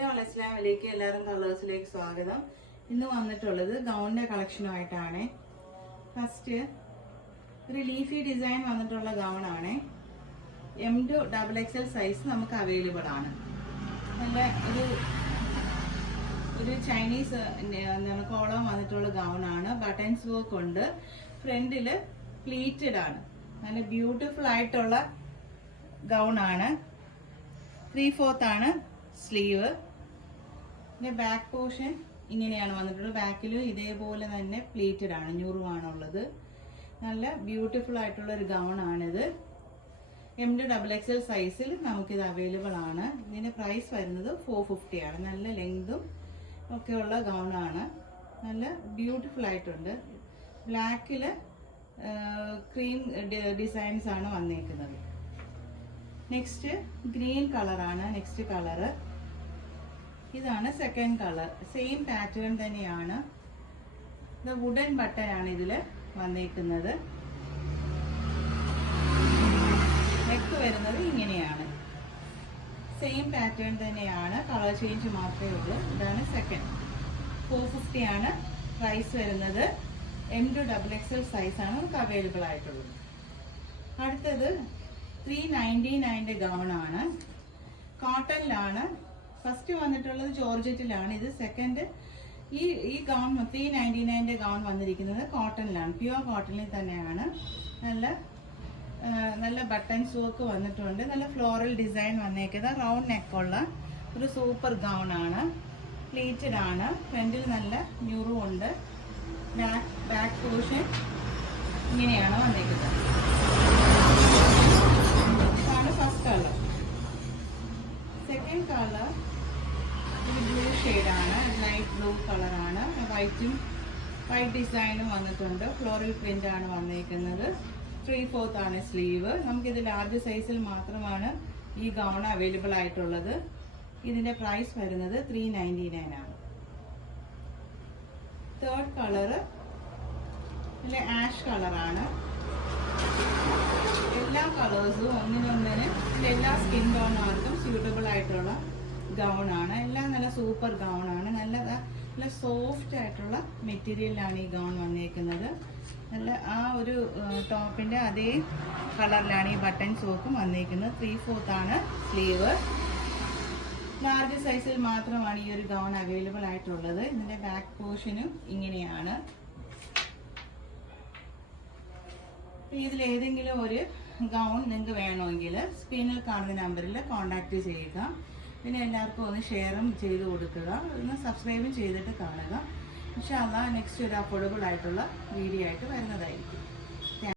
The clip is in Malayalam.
ഹലോ അസ്സലാമു അലൈക്കും. എല്ലാവരും കളേഴ്സിലേക്ക് സ്വാഗതം. ഇന്ന് വന്നിട്ടുള്ളത് ഗൗണിന്റെ കളക്ഷനുമായിട്ടാണ്. ഫസ്റ്റ് ഒരു ലീഫി ഡിസൈൻ വന്നിട്ടുള്ള ഗൗൺ ആണ്. M2XXL സൈസ് നമുക്ക് അവൈലബിൾ ആണ്. നല്ല ഒരു ചൈനീസ് കോളം വന്നിട്ടുള്ള ഗൗൺ ആണ്. ബട്ടൺസ് വർക്ക് ഉണ്ട്. ഫ്രണ്ടില് പ്ലീറ്റഡ് ആണ്. നല്ല ബ്യൂട്ടിഫുൾ ആയിട്ടുള്ള ഗൗൺ ആണ്. 3/4 ആണ് സ്ലീവ്. പിന്നെ ബാക്ക് പോർഷൻ ഇങ്ങനെയാണ് വന്നിട്ടുള്ളത്. ബാക്കിലും ഇതേപോലെ തന്നെ പ്ലീറ്റഡ് ആണ്, ഞുറുവാണുള്ളത്. നല്ല ബ്യൂട്ടിഫുൾ ആയിട്ടുള്ള ഒരു ഗൗൺ ആണിത്. M2XXL സൈസിൽ നമുക്കിത് അവൈലബിൾ ആണ്. ഇതിന്റെ പ്രൈസ് വരുന്നത് 450 ആണ്. നല്ല ലെങ്തും ഒക്കെയുള്ള ഗൗൺ ആണ്. നല്ല ബ്യൂട്ടിഫുൾ ആയിട്ടുണ്ട്. ബ്ലാക്കില് ക്രീം ഡിസൈൻസ് ആണ് വന്നേക്കുന്നത്. നെക്സ്റ്റ് ഗ്രീൻ കളറാണ് നെക്സ്റ്റ് കളറ്. ഇതാണ് സെക്കൻഡ് കളർ. സെയിം പാറ്റേൺ തന്നെയാണ്. ഇത് വുഡൻ ബട്ടൺ ആണ് ഇതിൽ വന്നേക്കുന്നത്. നെക്ക് വരുന്നത് ഇങ്ങനെയാണ്. സെയിം പാറ്റേൺ തന്നെയാണ്, കളർ ചേഞ്ച് മാത്രമേ ഉള്ളൂ. ഇതാണ് സെക്കൻഡ്. 450 ആണ് പ്രൈസ് വരുന്നത്. M2XXL സൈസാണ് നമുക്ക് അവൈലബിൾ ആയിട്ടുള്ളത്. അടുത്തത് 399 ഗൗൺ ആണ്. കോട്ടണിലാണ്. ഫസ്റ്റ് വന്നിട്ടുള്ളത് ജോർജറ്റിലാണ്. ഇത് സെക്കൻഡ്. ഈ ഗൗൺ 399 ഗൗൺ വന്നിരിക്കുന്നത് കോട്ടണിലാണ്. പ്യുവർ കോട്ടണിൽ തന്നെയാണ്. നല്ല ബട്ടൺസ് വർക്ക് വന്നിട്ടുണ്ട്. നല്ല ഫ്ലോറൽ ഡിസൈൻ വന്നേക്കുന്നത്. റൗണ്ട് നെക്കുള്ള ഒരു സൂപ്പർ ഗൗൺ ആണ്. പ്ലീറ്റഡ് ആണ്. ഫ്രണ്ടിൽ നല്ല ന്യൂറു ഉണ്ട്. ബാക്ക് പോർഷൻ ഇങ്ങനെയാണ് വന്നേക്കുന്നത്. ഇതാണ് ഫസ്റ്റ് കളർ. സെക്കൻഡ് കളർ ഒരു ബ്ലൂ ഷെയ്ഡാണ്. ലൈറ്റ് ബ്ലൂ കളറാണ്. വൈറ്റ് ഡിസൈനും വന്നിട്ടുണ്ട്. ഫ്ലോറൽ പ്രിന്റ് ആണ് വന്നേക്കുന്നത്. 3/4 ആണ് സ്ലീവ്. നമുക്കിത് ലാർജ് സൈസിൽ മാത്രമാണ് ഈ ഗൗൺ അവൈലബിൾ ആയിട്ടുള്ളത്. ഇതിന്റെ പ്രൈസ് വരുന്നത് 399 ആണ്. തേർഡ് കളറ് ആഷ് കളറാണ്. എല്ലാ കളേഴ്സും ഒന്നിനൊന്നിന് എല്ലാ സ്കിൻ ടോണുകാർക്കും സ്യൂട്ടബിൾ ആയിട്ടുള്ള ഗൗൺ ആണ്. എല്ലാം നല്ല സൂപ്പർ ഗൗൺ ആണ്. നല്ല സോഫ്റ്റ് ആയിട്ടുള്ള മെറ്റീരിയലാണ് ഈ ഗൗൺ വന്നേക്കുന്നത്. നല്ല ആ ഒരു ടോപ്പിന്റെ അതേ കളറിലാണ് ഈ ബട്ടൺസ് വർക്കും വന്നേക്കുന്നത്. 3/4 ആണ് സ്ലീവ്. ലാർജ് സൈസിൽ മാത്രമാണ് ഈ ഒരു ഗൗൺ അവൈലബിൾ ആയിട്ടുള്ളത്. ഇതിന്റെ ബാക്ക് പോർഷനും ഇങ്ങനെയാണ്. ഇതിലേതെങ്കിലും ഒരു ഗൗൺ നിങ്ങൾക്ക് വേണമെങ്കിൽ സ്ക്രീനിൽ കാണുന്ന നമ്പറിൽ കോൺടാക്ട് ചെയ്യുക. പിന്നെ എല്ലാവർക്കും ഒന്ന് ഷെയറും ചെയ്ത് കൊടുക്കുക. ഒന്ന് സബ്സ്ക്രൈബും ചെയ്തിട്ട് കാണുക. ഇൻഷാ അല്ലാഹ് നെക്സ്റ്റ് ഒരു അഫോർഡബിൾ ആയിട്ടുള്ള വീഡിയോ ആയിട്ട് വരുന്നതായിരിക്കും.